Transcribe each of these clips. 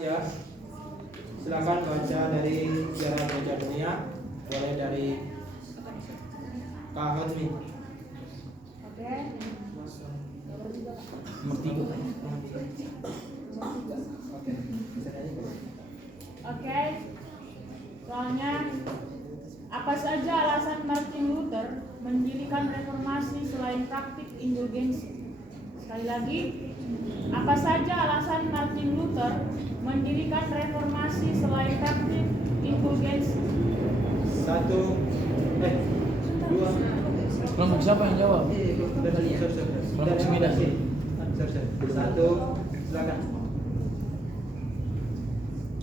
Ya, silakan baca dari Sejarah Gereja Dunia, boleh dari Kak Hadmi. Oke. Oke. Soalnya apa saja alasan Martin Luther mendirikan reformasi selain praktik indulgensi? Sekali lagi, apa saja alasan Martin Luther mendirikan reformasi selain praktik indulgensi? Dua. Kelompok siapa yang jawab? Kelompok 9. Satu, silakan.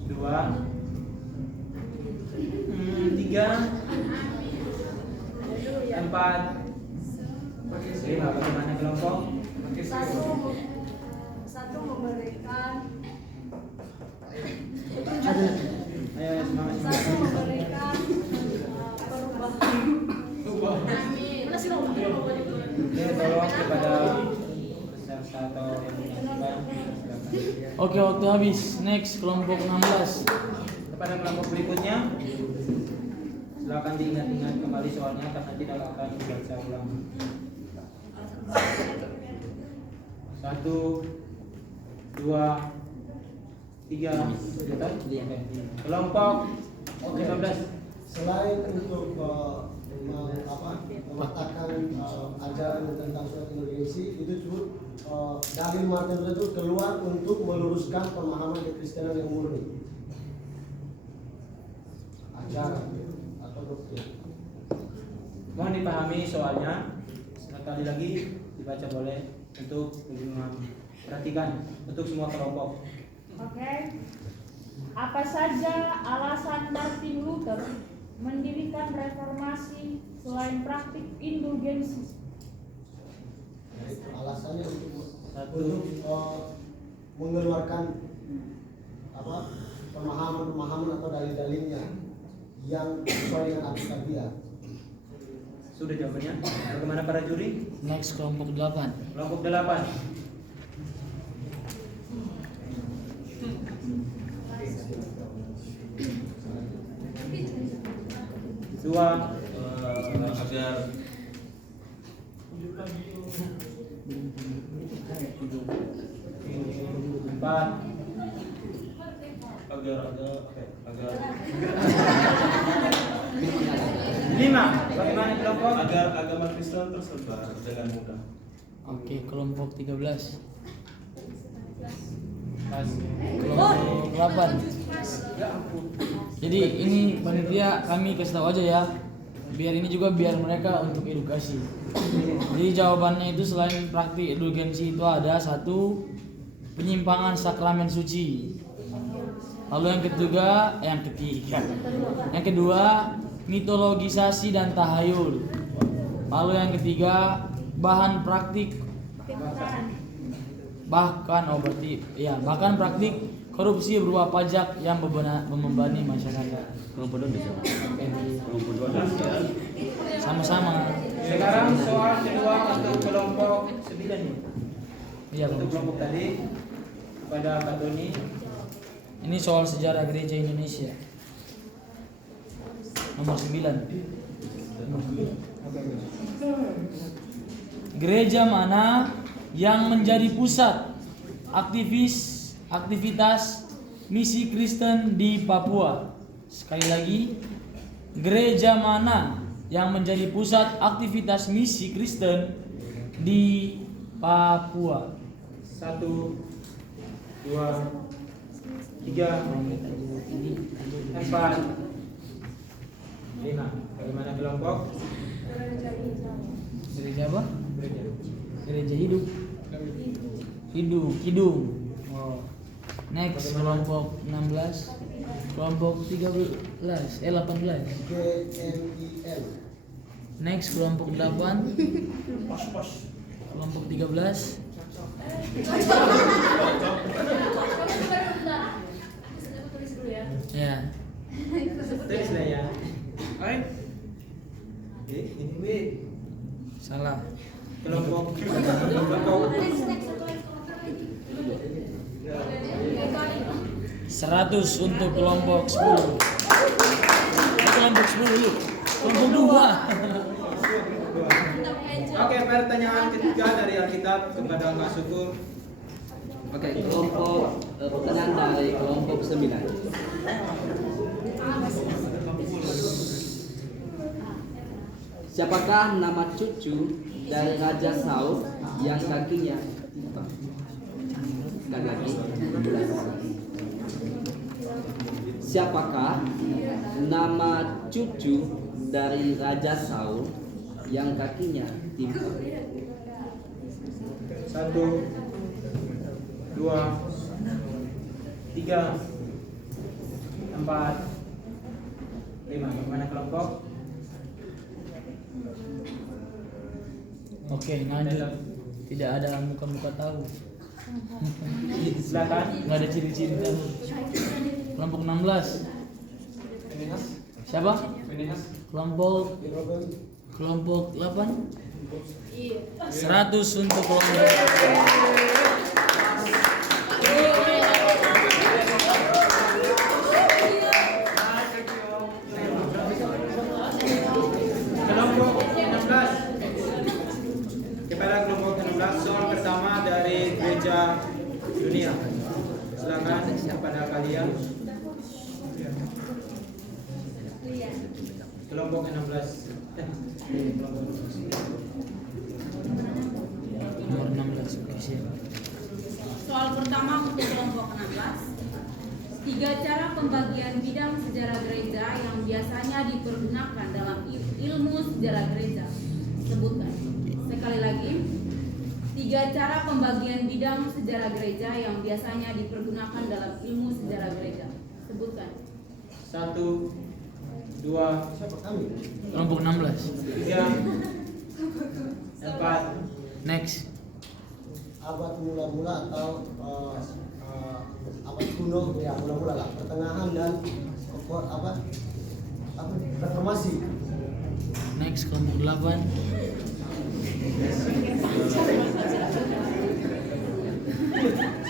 Dua, tiga, empat, lima. Bagaimana kelompok? Satu memberikan Ayo semangat. satu memberikan perubahan. Ini tolong kepada atau yang menyaksikan. Oke, waktu habis. Next, kelompok 16. Kepada kelompok berikutnya, silakan diingat-ingat kembali soalnya karena tidak akan dibaca ulang. Satu, dua, tiga, kelompok 15. Selain untuk mematahkan ajaran tentang surat indulgensi, itu juga dalil Martin Luther itu keluar untuk meluruskan pemahaman kekristenan yang murni, ajaran atau doktrin. Mohon dipahami soalnya. Sekali lagi dibaca boleh untuk lebih memahami. Perhatikan untuk semua kelompok. Oke. Apa saja alasan Martin Luther mendirikan reformasi selain praktik indulgensi? Alasannya untuk Satu. mengeluarkan pemahaman atau dalil-dalilnya yang sesuai dengan Alkitab. Sudah jawabannya. Bagaimana para juri? Next, kelompok 8. Kelompok 8. Dua, agar empat, lima. Bagaimana kelompok? agar agama Kristen tersebar dengan mudah. Oke, kelompok 13. Pas. Kelompok 8. Jadi ini panitia kami kasih tahu aja ya. Biar ini juga biar mereka untuk edukasi. Jadi jawabannya itu selain praktik indulgensi itu ada satu, penyimpangan sakramen suci. Lalu yang kedua mitologisasi dan tahayul. Lalu yang ketiga bahan praktik bahkan praktik korupsi berupa pajak yang membebani masyarakat. Kelompok 12. Sama-sama. Sekarang soal kedua untuk kelompok 9 nih. Iya, Untuk kelompok tadi pada Pak Doni. ini soal sejarah gereja Indonesia. Nomor 9. Gereja mana yang menjadi pusat aktivitas misi Kristen di Papua? Sekali lagi, gereja mana yang menjadi pusat aktivitas misi Kristen di Papua? 1, 2, 3, 4, 5. Bagaimana kelompok? Gereja apa? Gereja. Gereja hidup. Kidung. Oh. Next, kelompok 16. Kelompok 18. GMIL. Next, kelompok 8. Kelompok 13. Tulis dulu ya. Ya. Tulis lah ya. Ini Salah. kelompok 100 untuk kelompok 10. Kelompok 10 dulu. Kelompok 2. Oke, pertanyaan ketiga dari Alkitab kepada Kak Syukur. Oke, kelompok pertanyaan dari kelompok 9. Siapakah nama cucu dari Raja Saul yang kakinya timpang? Sekali lagi. Siapakah nama cucu dari Raja Saul yang kakinya timpang? 1, 2, 3, 4, 5. Bagaimana kelompok? Oke, lanjut. Tidak ada muka-muka tahu. Silakan. Nggak ada ciri-ciri tahu. Kelompok 16. Siapa? Kelompok 8. 100 untuk kelompok. Kelompok 16. Kepada kelompok 16, soal pertama dari gereja dunia. Silakan kepada kalian. Kelompok 16. Nomor 16. Oke, siap. Soal pertama untuk kelompok 16. 3 cara pembagian bidang sejarah gereja yang biasanya dipergunakan dalam ilmu sejarah gereja. Sebutkan. Sekali lagi. 3 cara pembagian bidang sejarah gereja yang biasanya dipergunakan dalam ilmu sejarah gereja. Sebutkan. 1, 2, Siapa kami? Kelompok 16. 3, 4. Next. Abad mula-mula atau abad kuno, ya mula-mula lah, pertengahan dan apa reformasi. Next, kelompok 8.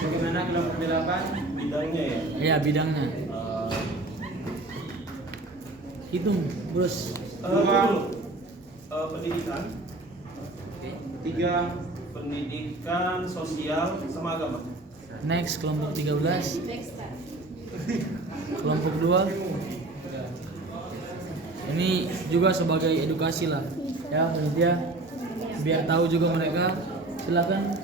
Bagaimana kelompok 8? Bidangnya ya. Ya, bidangnya. Hitung, bros. Pendidikan, 3, pendidikan sosial sama agama. Next, kelompok 13. Kelompok 2. Ini juga sebagai edukasi lah. Ya, maksudnya biar tahu juga mereka. Silakan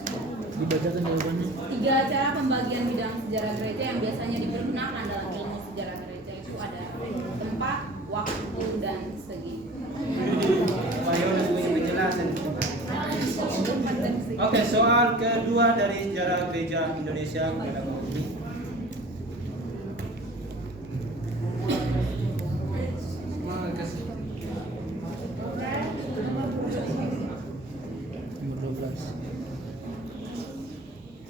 dibacakan jawabannya. 3 cara pembagian bidang sejarah gereja yang biasanya dipergunakan dalam ilmu sejarah gereja itu ada tempat, waktu, dan segi. Ayo punya penjelasan. Oke, soal kedua dari sejarah gereja Indonesia kepada Bang Umi. Nomor 12.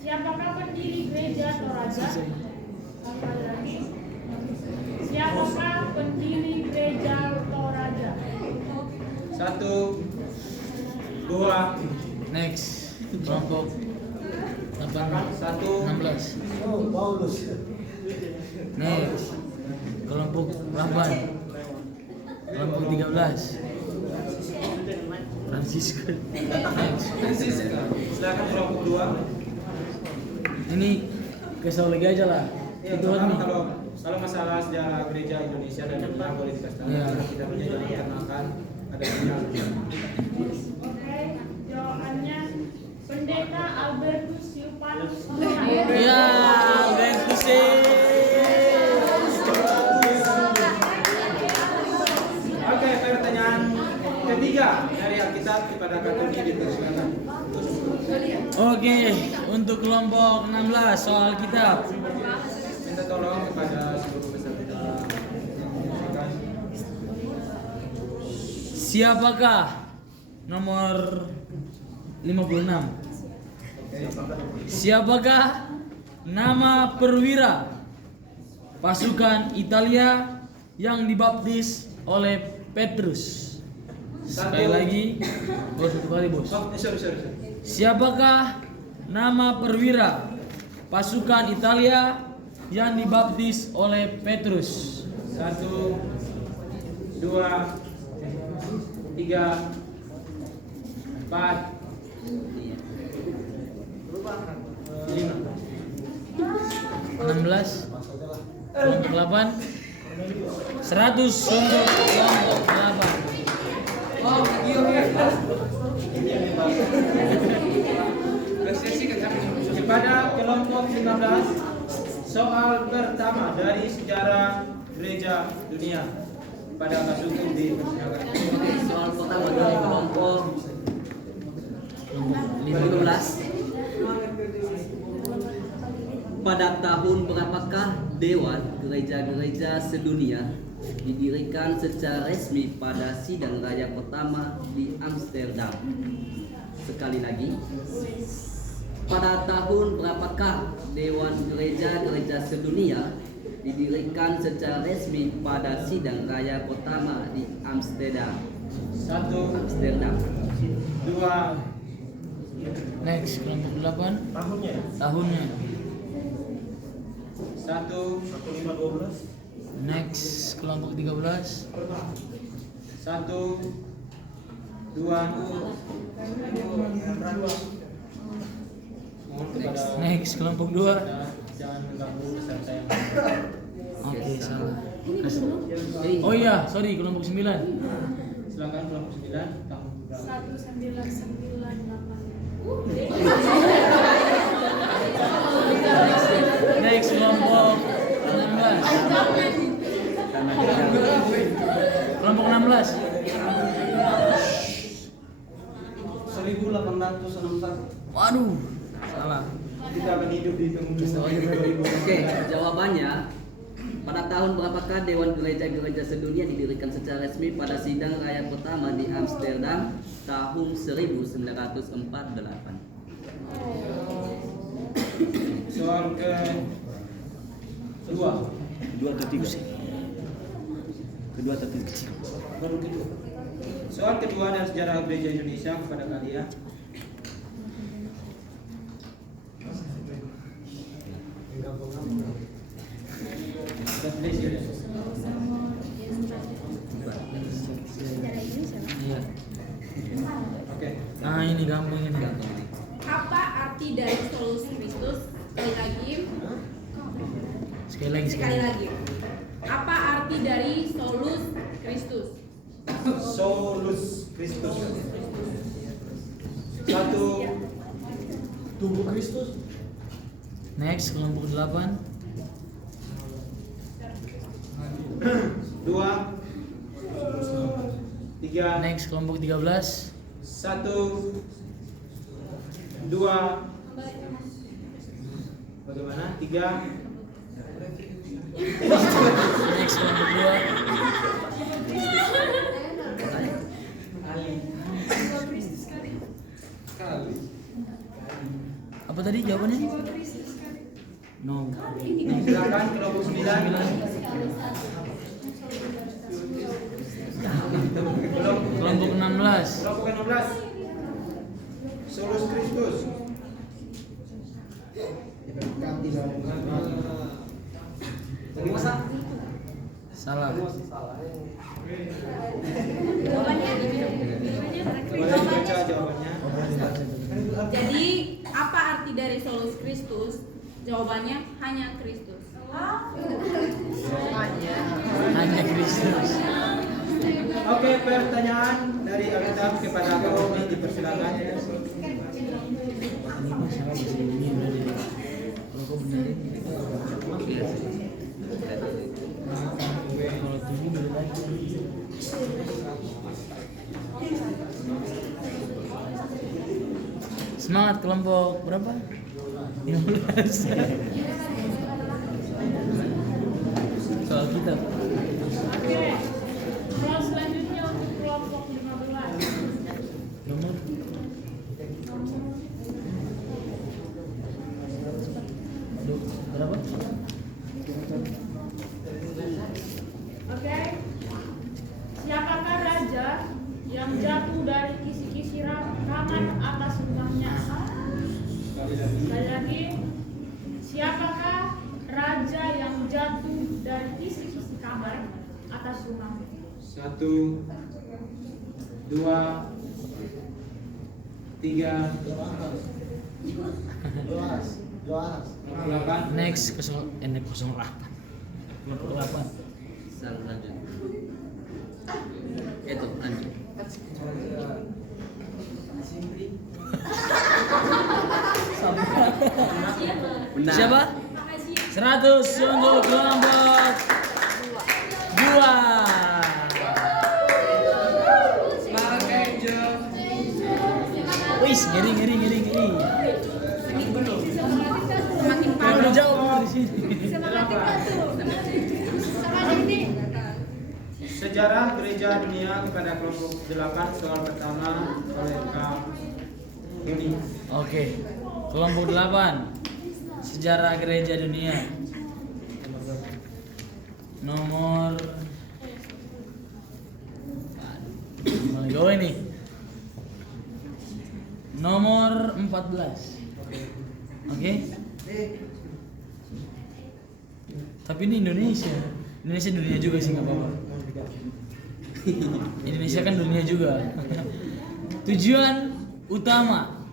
Siapakah pendiri gereja Toraja? Sekali lagi. Siapakah pendiri gereja Toraja? 1, 2, Next, kelompok 16. Oh, Paulus. Next, kelompok 8. Kelompok 13. Francisco. Next. silakan kelompok 2. Ini kesal lagi aja lah. Ya, Itu pertama, nih. kalau masalah sejarah gereja Indonesia dan dunia boleh dikasih tahu. Iya. Kita punya jangan kenalkan ada banyak. Oke, jawabannya Pendeta Albertus Silvanus. Ya, bagus sih. Oke, pertanyaan ketiga dari Alkitab kepada Katoni dipersilakan. Oke, untuk kelompok 16 soal kitab. Minta tolong kepada seluruh peserta. Siapakah nomor 56? Siapakah nama perwira pasukan Italia yang dibaptis oleh Petrus? Sekali lagi, bos, satu kali bos. Oh, sorry. Siapakah nama perwira pasukan Italia yang dibaptis oleh Petrus. 1, 2, 3, 4, 5. 16 kelompok 8 100 untuk kelompok 8. Kepada kelompok 15, soal pertama dari sejarah gereja dunia. Pada Kasukum dipersilakan. Soal pertama dari kelompok 15. Pada tahun berapakah Dewan Gereja-Gereja Sedunia didirikan secara resmi pada sidang raya pertama di Amsterdam? Sekali lagi, pada tahun berapakah Dewan Gereja-Gereja Sedunia didirikan secara resmi pada sidang raya pertama di Amsterdam? 1, Amsterdam. 2, Next kelompok 8 Tahunnya tahunnya. 1, 1512. Next kelompok 13 1, 2. Mohon kepada next kelompok 2. jangan mengganggu peserta yang Oke, salah. Oh iya, sorry, kelompok 9. silakan kelompok 9 tahun berapa? 1998. Next kelompok 16. Kelompok 16. 1861. Waduh, salah. Kita akan hidup di tunggu Oke, jawabannya pada tahun berapakah Dewan Gereja-Gereja Sedunia didirikan secara resmi pada sidang raya pertama di Amsterdam tahun 1948? Soal kedua. Kedua atau tiga? Kedua atau tiga? Baru kedua. Soal kedua dari sejarah gereja Indonesia kepada kalian. God bless you. Iya. Oke. Nah, ini gampang ini. Apa arti dari solus Kristus? Sekali lagi. Apa arti dari solus Kristus? Solus Kristus. 1, Tubuh Kristus. Next kelompok 8. 2, 3, Next kelompok 13. 1, 2. Bagaimana? 3. Next kelompok 2. Apa tadi jawabannya? No. Silakan kelompok 9. Kelompok 16. Kelompok 16. Solus Kristus. Salah. Boleh dibaca jawabannya. Jadi, apa arti dari solus Kristus? Jawabannya hanya Kristus. Hanya Kristus. Oke, pertanyaan dari Alkitab kepada Romi dipersilakan. Ini masalah di sini berarti. Kalau kau benerin, kalau tubuh beda lagi. Semangat kelompok berapa? 15. Soal kitab. Oke. Soal selanjutnya untuk kelompok 15. Nomor berapa? Oke. Siapakah raja yang jatuh dari kisi-kisi rakaman atas rumahnya? Sekali lagi. Siapakah raja atas rumah. 1, 2, 3, Joas. 58. Next 08. 08. Salah lanjut. Itu lanjut. Benar. Siapa? 100 untuk kelompok 2. Wis, ngeri. Semakin Udah panas. jauh di sini. Sejarah Gereja Dunia kepada kelompok 8, soal pertama oleh Kak Yuni. Oke. Kelompok 8. Sejarah Gereja Dunia. Nomor gue ini. Nomor 14. Oke. Tapi ini Indonesia. Indonesia dunia juga sih, nggak apa-apa. Indonesia kan dunia juga. Tujuan utama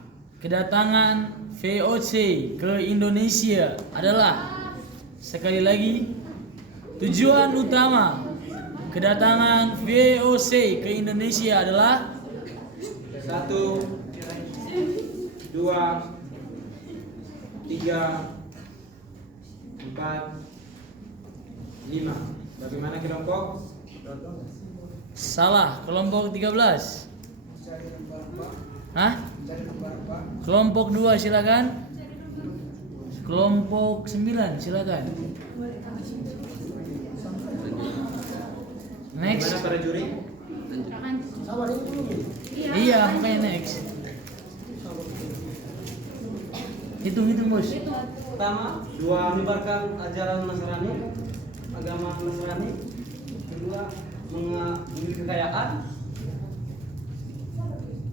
kedatangan VOC ke Indonesia adalah, sekali lagi, tujuan utama kedatangan VOC ke Indonesia adalah 1, 2, 3, 4, 5. Bagaimana kelompok? salah, kelompok 13. Hah? Kelompok 2 silakan. Kelompok 9 silakan. Next. Bagaimana para juri? Sama ini dulu. Iya, makanya next. Hitung bos. Pertama, 2 menyebarkan ajaran Nasrani, agama Nasrani. Kedua, memiliki kekayaan.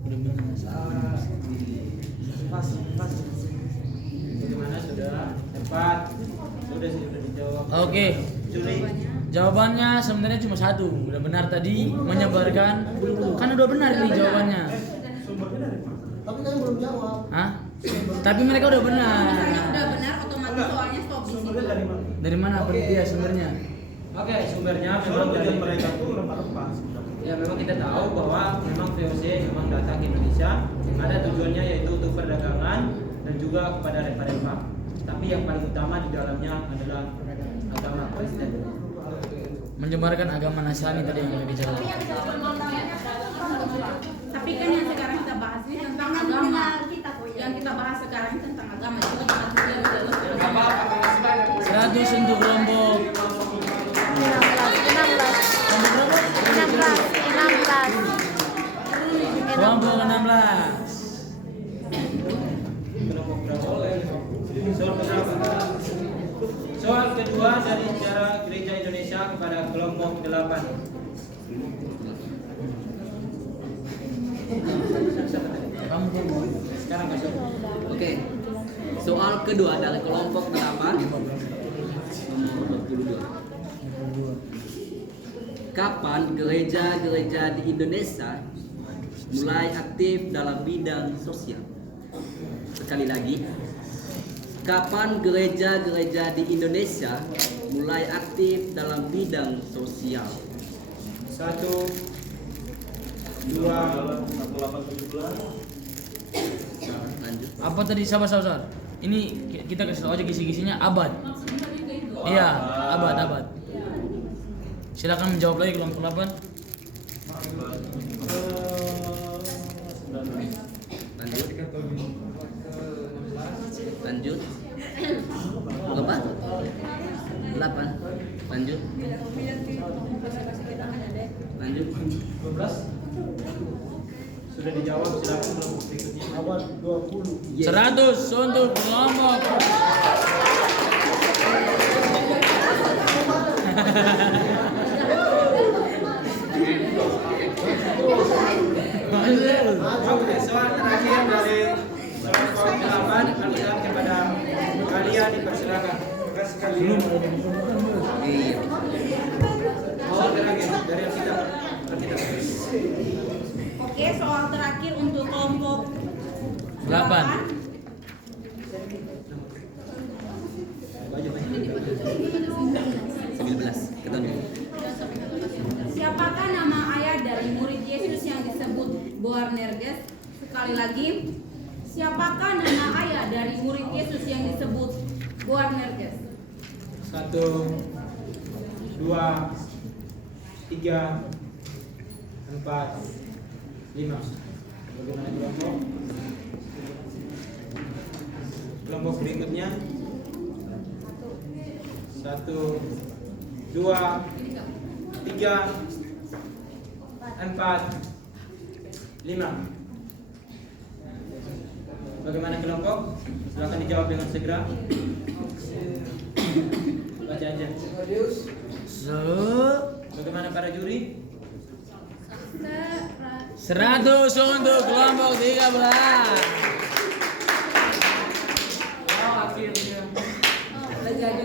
Udah benar. Pas. Bagaimana sudah? Tepat. Sudah dijawab. Oke. Juri. Jawabannya sebenarnya cuma satu. Udah benar tadi, menyebarkan. Kan udah benar nih jawabannya. Tapi kan belum jawab. Hah? Tapi mereka udah benar. Misalnya udah benar, otomatis soalnya stop di situ. Dari mana panitia sumbernya? Oke, sumbernya memang dari mereka tuh rempah-rempah. Ya memang kita tahu bahwa memang VOC memang datang ke Indonesia ada tujuannya yaitu untuk perdagangan dan juga kepada rempah-rempah. Tapi yang paling utama di dalamnya adalah agama Kristen. Menyebarkan agama Nasrani tadi yang mereka jawab. Tapi kan yang sekarang kita bahas ini tentang agama. Yang kita bahas sekarang ini tentang agama. Jadi kita tidak menjelaskan. 100 untuk kelompok. 16. Kelompok 16. Kelompok berapa? Soal berapa? Soal kedua dari sejarah Gereja Indonesia kepada kelompok 8. Kamu Sekarang masuk. Oke. Soal kedua dari kelompok 8. Nomor 22. Kapan gereja-gereja di Indonesia mulai aktif dalam bidang sosial? Sekali lagi, kapan gereja-gereja di Indonesia mulai aktif dalam bidang sosial? 1, 2, Lanjut. apa tadi sabar. Ini kita kasih tahu aja kisi-kisinya abad. Iya, abad. Silakan menjawab lagi kelompok 8. Lanjut. Berapa? 8. Lanjut. 12. Sudah dijawab, silakan kelompok berikutnya. Abad 20. Yes. 100 untuk kelompok. Oke, soal terakhir dari kelompok 8 kalian kepada kalian dipersilakan. Iya. Soal terakhir 12. Ketemu. Siapakah nama ayah dari murid Yesus yang disebut Boanerges? Sekali lagi, siapakah nama ayah dari murid Yesus yang disebut Boanerges? 1, 2, 3, 4, 5. Bagaimana kelompok? Kelompok berikutnya 1, 2, 3, 4, 5. Bagaimana kelompok? Silakan dijawab dengan segera. Baca aja. Bagaimana para juri? 100 untuk kelompok 13.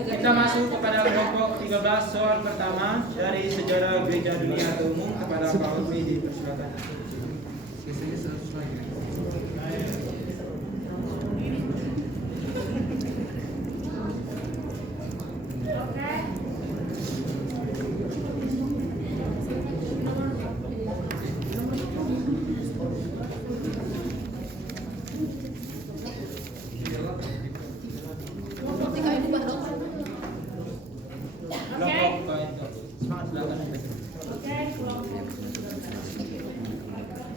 Kita masuk kepada kelompok 13. Soal pertama dari sejarah gereja dunia atau umum kepada Pak Utmi, dipersilakan.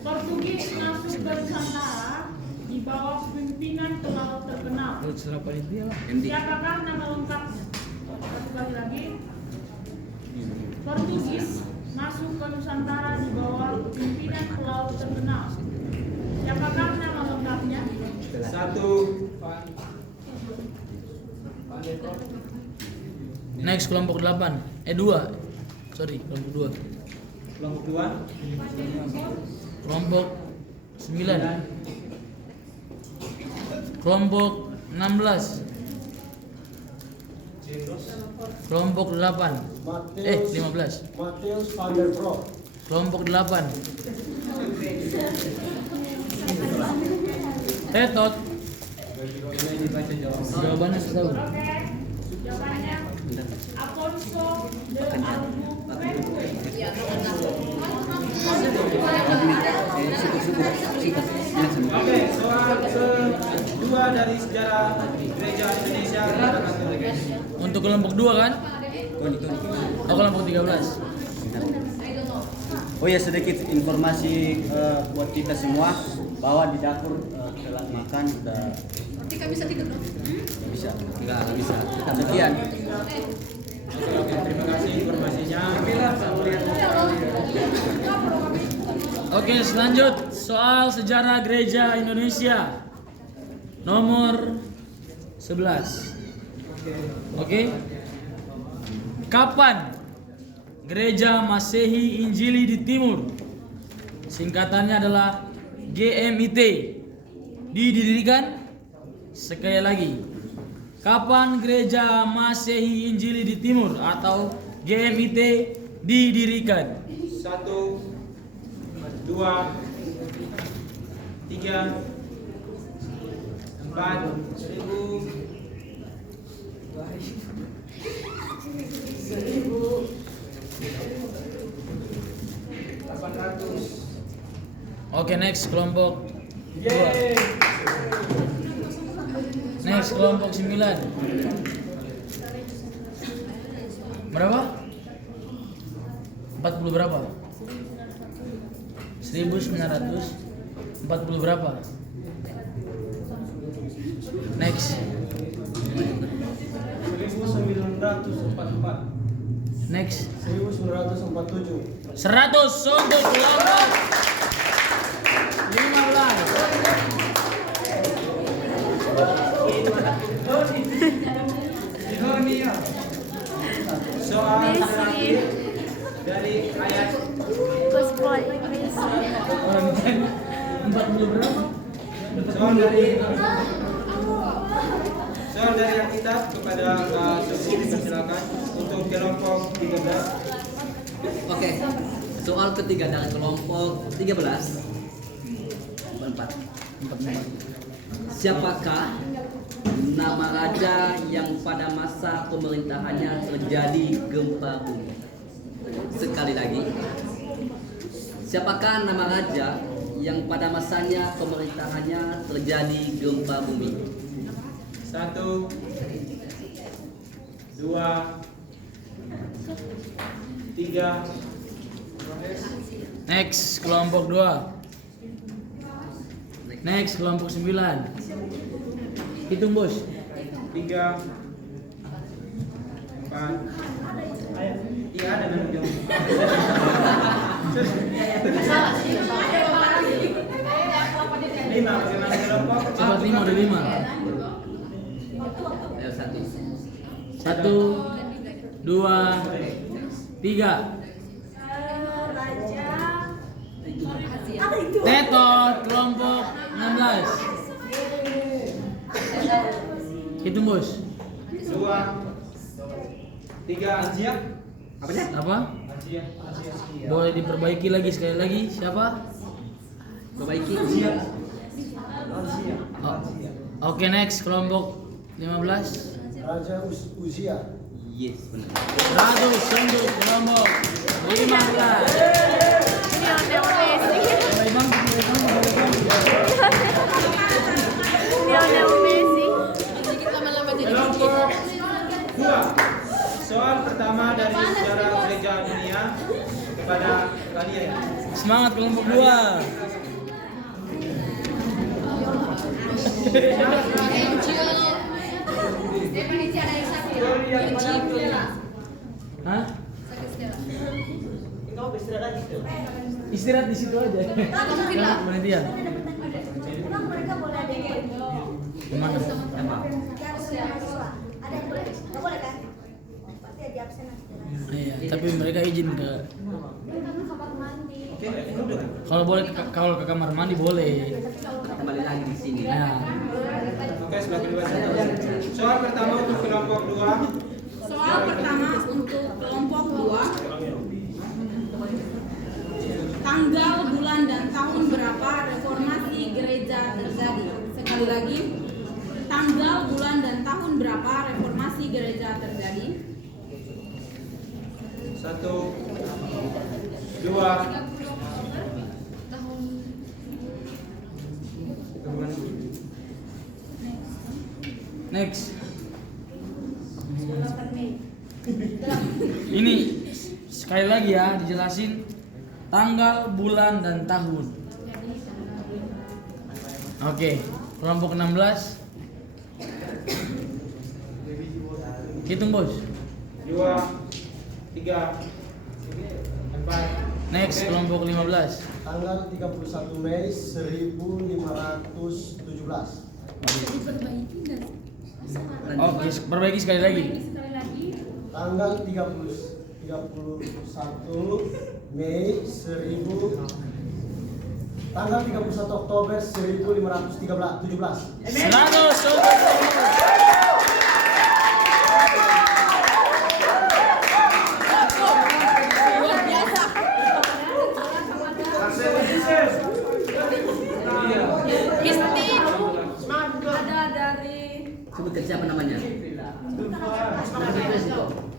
Portugis masuk ke Nusantara di bawah pimpinan pelaut terkenal. Siapakah nama lengkapnya? Satu kali lagi. Portugis masuk ke Nusantara di bawah pimpinan pelaut terkenal. Siapakah nama lengkapnya? 1. Next kelompok 8. 2. Sorry, kelompok 2. Kelompok 2. Kelompok 9. Kelompok 16. Kelompok 8. 15. Mateus van der Broek. Kelompok 8. Tetot. Jawabannya setahu. Oke. Jawabannya Afonso de Albuquerque. Oke, soal kedua dari sejarah gereja Indonesia kepada Katolik. Untuk kelompok 2 kan? Oh, kelompok 13. Oh ya, sedikit informasi buat kita semua bahwa di dapur telah makan sudah. Nanti kami bisa tidur dong. Bisa. Enggak bisa. Sekian. Oke, terima kasih informasinya. Oke, selanjut soal sejarah gereja Indonesia nomor 11. Oke. Kapan Gereja Masehi Injili di Timur, singkatannya adalah GMIT, didirikan? Sekali lagi, kapan Gereja Masehi Injili di Timur atau GMIT didirikan? 1, 2, 3, 4, 1.800. Oke, next kelompok 2. Next kelompok 9. Berapa? 40 berapa? 1940 berapa? Next. 1944. Next. 1947. 100 untuk kelompok 15. Soal terakhir dari ayat 40 berapa? soal dari Alkitab kepada Kak Susi, dipersilakan untuk kelompok 13. Oke. Soal ketiga dari kelompok 13. 4. Siapakah nama raja yang pada masa pemerintahannya terjadi gempa bumi. Sekali lagi, siapakah nama raja yang pada masanya pemerintahannya terjadi gempa bumi? 1, 2, 3. Next kelompok 2. Next kelompok 9. Hitung bos. 3, 4. Iya ada nanti jawab. Lima, Cepat 5 udah 5. Ayo, 1. 1, 2, 3. Tetot kelompok 16. Hitung bos. 2, 3. Asia. Apanya? Apa? Boleh diperbaiki lagi sekali lagi. Siapa? Perbaiki. Oh. Oke, next kelompok 15. Raja Uzia. Yes, benar. Ratu Sunduk kelompok 15. Kelompok 2. Soal pertama dari sejarah gereja dunia kepada kalian. Semangat kelompok 2. Hah? Istirahat di situ aja. Penelitian. Kemana? Iya, tapi mereka izin ke. Oke, udah. Kalau ke kamar mandi boleh. Kembali lagi di sini. Nah, Oke, sebelah kedua. Soal pertama untuk kelompok 2. Soal pertama untuk kelompok 2. Tanggal, bulan, dan tahun berapa reformasi gereja terjadi? Sekali lagi, tanggal, bulan, dan tahun berapa reformasi gereja terjadi? 1, 2. next. Ini sekali lagi ya dijelasin tanggal, bulan, dan tahun. Oke, kelompok 16. Hitung bos. 2, 3, 4. Next kelompok 15. Tanggal 31 Mei 1517. Oke, perbaiki sekali lagi. Tanggal 31 Mei 1000. Tanggal 31 Oktober 1517. 100. Ada dari Sebutkan siapa namanya?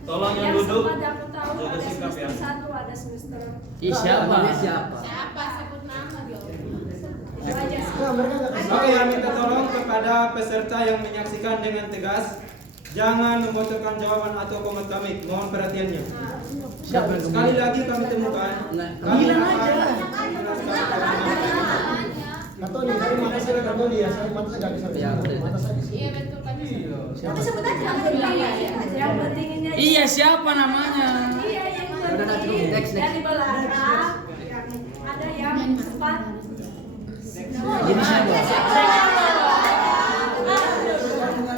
Tolong yang duduk. pada aku tahu Jaga ada sikap ya. semester 1, ada semester Ih, siapa? Namanya siapa? siapa sebut nama dia. Oke, yang minta tolong kepada peserta yang menyaksikan dengan tegas, jangan membocorkan jawaban atau komen kami. Mohon perhatiannya. Siapa yang Sekali lagi kami temukan. Kami Katoni, tadi mata saya Katoni ya, saya mata saya nggak bisa. Mata saya. Iya betul kan. Siapa? Sebut aja yang penting ini aja. Iya, siapa namanya? Iya yang Udah, udah, cukup. Next, next. dari belakang ada yang sempat. Jadi siapa?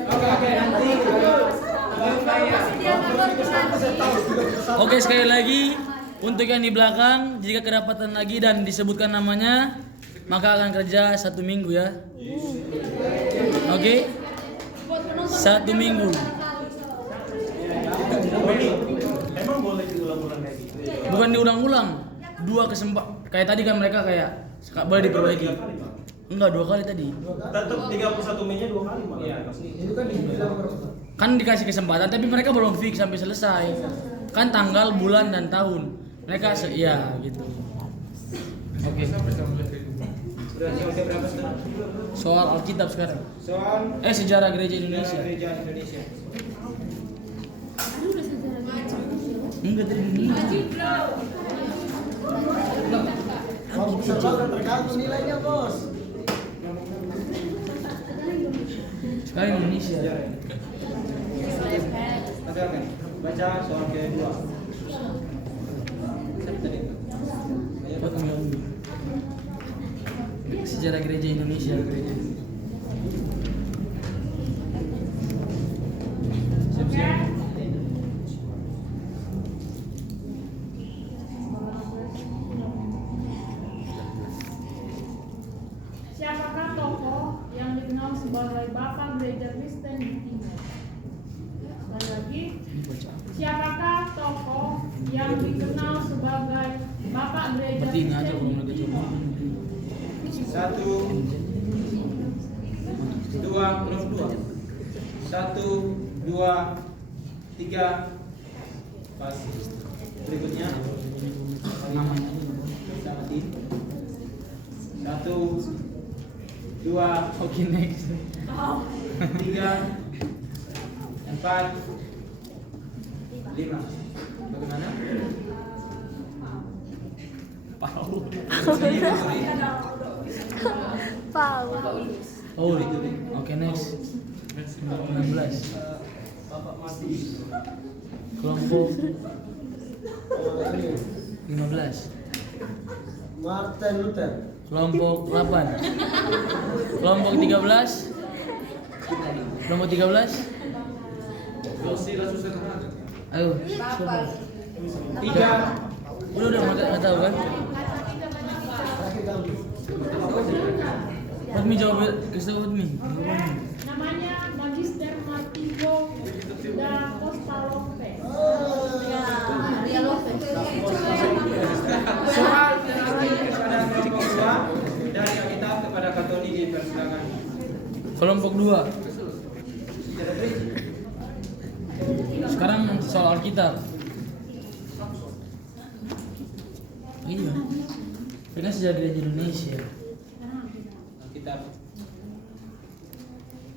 Oke, nanti. Oke, sekali lagi untuk yang di belakang, jika kedapatan lagi dan disebutkan namanya, maka akan kerja 1 minggu ya. Oke, 1 minggu. Emang boleh diulang-ulang kayak gitu? Bukan diulang-ulang, 2 kesempatan. Kayak tadi kan mereka kayak boleh diperbaiki. Enggak, 2 kali tadi. Tetap 31 Mei-nya 2 kali malah. Iya. Itu kan dibilang berapa? Kan dikasih kesempatan tapi mereka belum fix sampai selesai. Kan tanggal, bulan dan tahun. Mereka iya gitu. Oke. Sudah selesai berapa setengah? Soal Alkitab sekarang. Soal Sejarah Gereja Indonesia. Gereja Indonesia. Aduh, udah sejarah gereja. Enggak tadi. Kalau besar banget tergantung nilainya bos. Sekarang Indonesia. Oke. Baca soal kedua. Sejarah Gereja Indonesia. Siap-siap. Siapakah tokoh yang dikenal sebagai Bapak Gereja Kristen di Timur? Sekali lagi, siapakah tokoh yang dikenal sebagai Bapak Gereja Berarti ini aja Kristen kalau di mereka Timur? coba. 1 2 belum 2. 1 2 3 pas. Berikutnya Namanya. sama tim. 1 2 Oke, next. 3 4 5. Bagaimana? Oh, oke, next. 16. Bapak mati. Kelompok Ini 15. Martin Luther. Kelompok 8. Kelompok 13. Kelompok 13. Ayo. 3 Udah enggak tahu kan? Terakhir kali. Fatmi jawab, kasih tahu Fatmi. Namanya Magister Martivo da Costa Lopez. Maria Lopez. soal terakhir kepada kelompok 2 dari Alkitab kepada Katolik dipersilakan. Kelompok 2. Sekarang soal Alkitab. Iya. Ini kan sejarah Gereja Indonesia. Alkitab.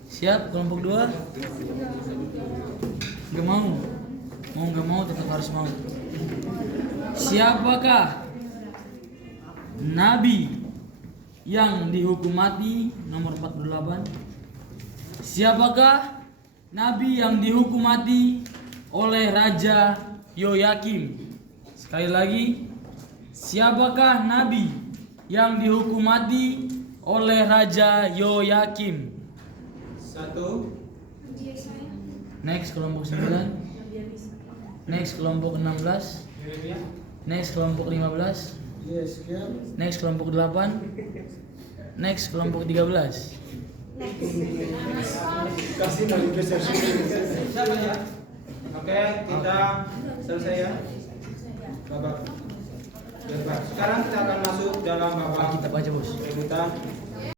Siap kelompok 2? Gak mau. Mau gak mau tetap harus mau. Siapakah nabi yang dihukum mati nomor 48? Siapakah nabi yang dihukum mati oleh Raja Yoyakim? Sekali lagi, siapakah nabi yang dihukum mati oleh Raja Yoyakim? 1 Next kelompok 9. Next kelompok 16. Next kelompok 15. Yes, sekian. Next kelompok 8. Next kelompok 13. Kasih dari besar Siapa ya? Oke, kita selesai ya. Babak. Sekarang kita akan masuk dalam babak Kita baca bos. rebutan